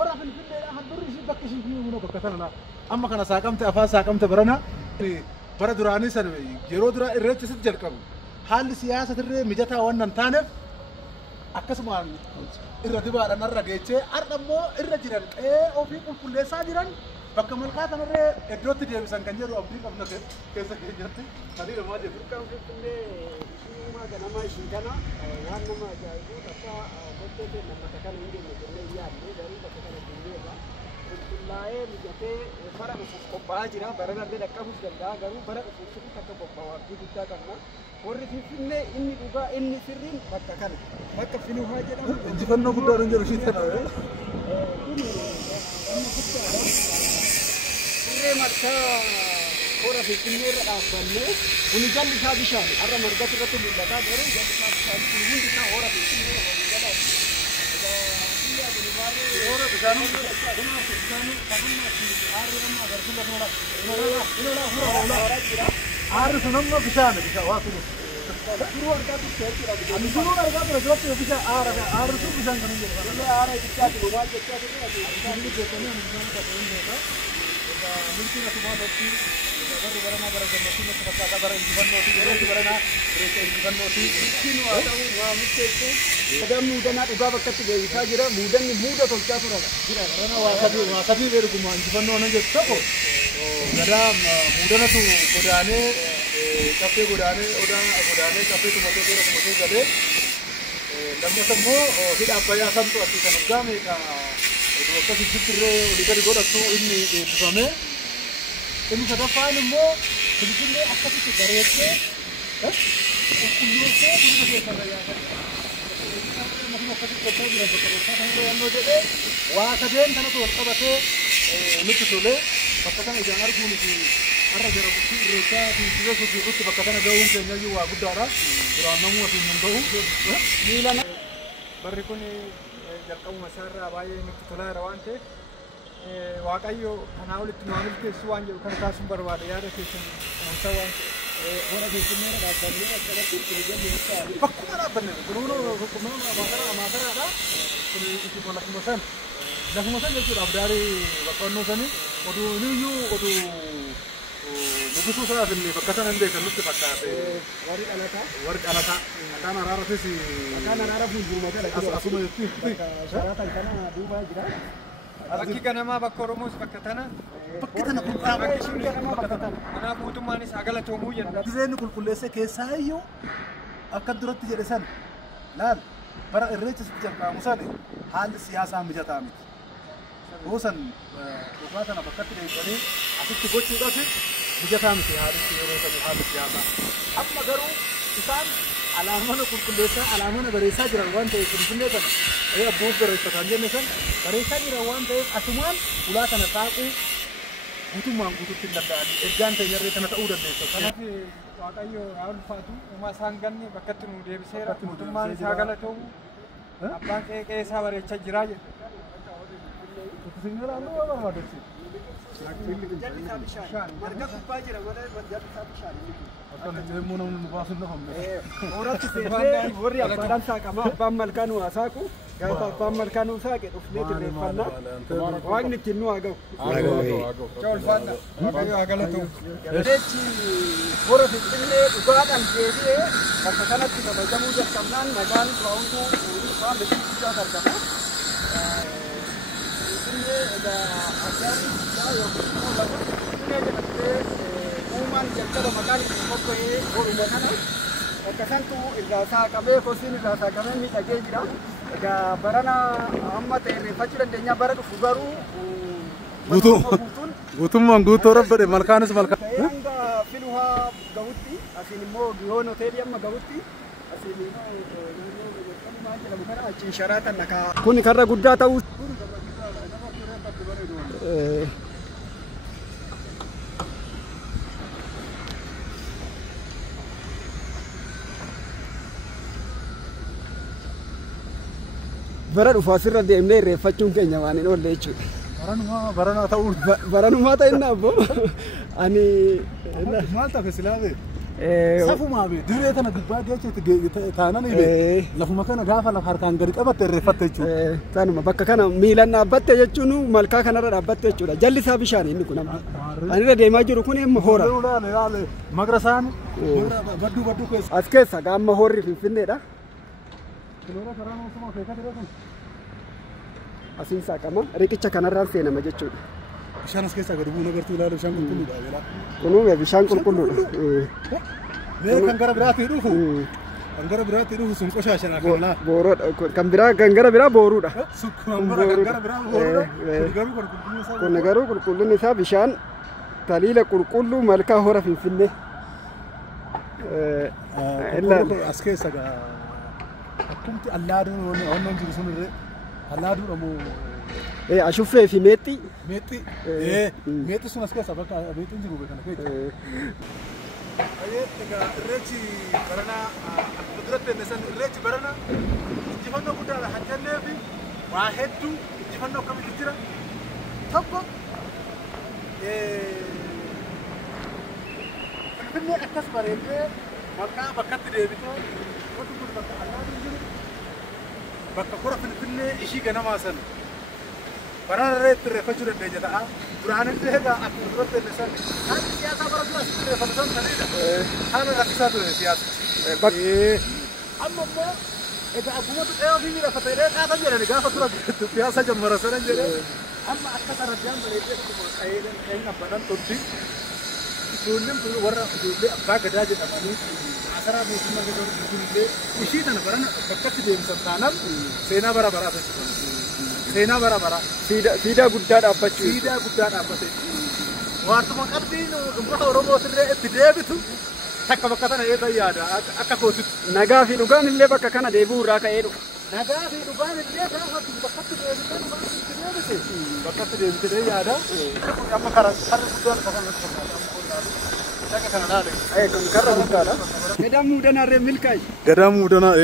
هرا في الفيلم هندور شيء بكشي فيه منو بكتنا أما كنا ساكمت أفا ساكمت برنا برا دراني سنوي جرو درا الرئيس سجل كم حال سياسة الرئيس مجتها وانا تانف أكسمان الرتبة أنا رجعتي أرنمو الرجال أو في كل ساجران بكمل كات أنا إدروتي دي بسان كنجرو أبدي كم نكت كيسا كنجرتي هذه لما جت كم في كل شيء ما كنا ما يشين كنا وان ما جايبو تسا بتة لما تكلم عندي مجنون يا ليه داري بتكلم عندي با كلها مجتة فرق كوباجرا برنا ده كابوس جدا كارو فرق سوسي كتب بوارد جدا كنا وري في فيلم إني دوبا إني سرين بتكلم بتكلم هاجر جفنا كده رنجر شيء ثنا مرتا كورا في كنير أفضل ونجال لسه بيشان أرى مرتا ترى تقول لك أقول جال لسه بيشان كلهم لسه كورا في كنير ونجال كورا بيشانو بيشانو كمان ما أرى ما أرسل سنما بيشان بيشان واسو شروع أركاد الشهر أنا شروع أركاد رجوع بيشان أرسل بيشان كمان والله أرى إتكاد الوال إتكاد ممكن أسمع دوتي أگر برنا برا جمعتي में समझता था برا जीवन नोटी برना रेटे जीवन नोटी كينو هذا هو مستيكو هذا مودنا إذا بكت جاي فاجرا مودن مودا تلقى فرا برنا वासभी वेरु कुमान जीवन नो नंगे तको गरा मودنا तो गोदाने कफे गोदाने कफे तो मतो गले लम्बा समो हिड अब्बाया संतो अति कनुगा में का itu waktu fikirnya udah digoda tuh ini bersama ini sudah file mo sebetulnya apa sih karete kuliah saya ini biasa saja masih mau kasih foto di dalam kereta sampai yang mau jadi wah kajian karena tuh apa sih lucu tuh pakatan jangan argu nih arah jarak bukti mereka di juga sudah pakatan ada orang yang nyanyi wah budara berana mau tuh nyembau gila na barikuni jalqabu masarra baay'ee nutti tolaa rawaante waaqayyo kanaa olitti nu amilteessu waan jedhu kan kaasuun barbaade yaada keessan amantaa waan ورا في كنير أفضل أكثر في الجنة bakkuma dhaabbanne kunuunoo amaakaraadha kun itti lafuma san jechuudhaaf daarii baqqannoo sanii oduu iniyyuu oduu nugusuu sanaaf illee bakka sana hin beekan nutti fakkaate warri dhalataa akaan araaratis أكان أنا أعرف الجمهور كذا asuma jetti شرائط كان دوبا جرا Bakki kanamaa bakka Oromoos bakka tana bakki tana qulqulluu kanaaf mootummaanis galatoomuu jenna. Jireenyi qulqulleessee keessaayyuu akka duratti jedhe san laal bara irreecha sitti jalqabamu sani haalli siyaasaa mijataa miti. Goosan dhugaa kana bakkatti deebisanii asitti gochuudhaaf mijataa miti haalli siyaasaa. Amma garuu isaan alaamana qulqulleessaa alaamana bareessaa jiran waan ta'eef Finfinnee kana abbuus bareeffataan jenne san bareessaa jiran waan ta'eef asumaan ulaa kana saaquu guutummaan guututti hin danda'anii ergaan keenyarree kana ta'uu dandeessa. Kanaaf Waaqayyo haa ulfaatu uumaa isaan ganne bakkatti nu deebiseera mootummaan isaa galatoomu abbaan qe'ee isaa bareechaa jiraa jedha. Signora allora va a dirsi. جالي سابشان مركب باجرة ولا جالي سابشان Akkana deemuu namni nu baasu hin dhufamne. ورات سيفان وري أبان ساق ما أبان ملكانو أساقو يا أبان ملكانو ساق أفلي تلفنا واقني تنو أجو Haa ulfaadha Waaqayyo haa galatoomu. ريتشي ورا في الدنيا وقعد عن جيبي فكانت تتبجمو جت كمان مجال راوندو وفام بتشجع ترجمة الدنيا إذا أجار لا يوم الدنيا جت Uman jalqaba maqaan itti bobba'ee horuma kana akkasantu irraa saaqamee kosiin irraa saaqamee miidhagee jira. Egaa barana amma ta'e irreeffachuu dandeenya bara dhufu garuu Guutummaan guutuu rabbadhe malkaanis malkaan. ta'ee hanga filuhaa gahutti asiin immoo giyoon hoteelii amma gahutti asiin maal jedhamu kana achiin sharaatan nakaa. Kun karra guddaa ta'uu. Bara dhufu asirra deemnee irreeffachuun keenya waan hin oolle jechuudha. Baranaa ta'uu. Baranumaa ta'inna abbo ani Maal tafe silaabe? Safuma be diree tana gubbaa geechee taanaan ibe lafuma kana gaafa lafa harkaan gadi qabatte irreeffatte jechuudha. Tanuma bakka kana miilan dhaabbatte jechuun malkaa kanarra dhaabbatte jechuudha. Jalli isaa bishaan inni kun amma. Ani irra deemaa jiru kun immoo hoora. Magrasaan badduu keessa. As keessa gaamma hoorri Finfinneedha. Kiloora karaa noosuma keessa ture kun. Asiin saaqama riqicha kanarraan seenama jechuudha. Bishaan as keessaa gadi bu'uun agartuu ilaalu bishaan qulqulluudha beela. Kunuun bishaan qulqulluudha. Mee kan gara biraatti dhufu. Kan gara biraatti dhufu sun qoshaashadha kan laa. Booroodha kan biraa kan gara biraa booruudha. Kan gara biraa booruudha. Kun garuu qulqullinni isaa bishaan taliila qulqulluu malkaa hora Finfinnee. As keessa akkumti allaaduun wannan jiru sun irree allaaduudha moo ashuffee fi meexxii. Meexxii. Meexxii sun as keessa bakka meexxiin jiru beekana keessa. Egaa irreechi baranaa duratti illee irreechi baranaa injifannoo guddaadha kan jennee fi waa hedduu injifannoo akkamitti jira. Tokko Finfinnee akkas bareedee maqaa bakkatti deebitee wanti kun bakka allaaduun jiru bakka hora Finfinnee ishii ganamaa sana. Barana irratti irreeffachuu dandeenya ta'a. Duraan illee egaa akkuma duratti illee san haalli siyaasaa bara duraa asitti irreeffatu san sanidha. Haala rakkisaa ture siyaasichi. Amma immoo egaa abbumatu dhee ofii miidhagfatee dhaatan jedhani gaafa dura siyaasa jammara sanan jedhee amma akka sararjaan bareedee akkuma qe'een abbaadhaan tolti. Ijoolleen warra ijoollee abbaa gadaa jedhamanii asaraa mootummaa gadaa illee ishii tana barana bakkatti deemsan taanaan seenaa bara baraa taasifamu. Seenaa bara bara. Siidaa guddaa dhaabbachuu. Siidaa guddaa dhaabbate. Waantuma qabdiin uummata Oromoo sirree itti deebitu takka bakka tana eegan yaada akka kootitti. Nagaa fi dhugaan illee bakka kana deebi'uu irraa ka'ee dhufa. Nagaa fi dhugaan illee gaafa bakkatti deebitee bakkatti deebitee yaada. Amma karri guddaan bakka kanatti fakkaata. Akka kana laale. Karra guddaadha. Gadaan muudanaa irree milkaayi. Gadaan muudanaa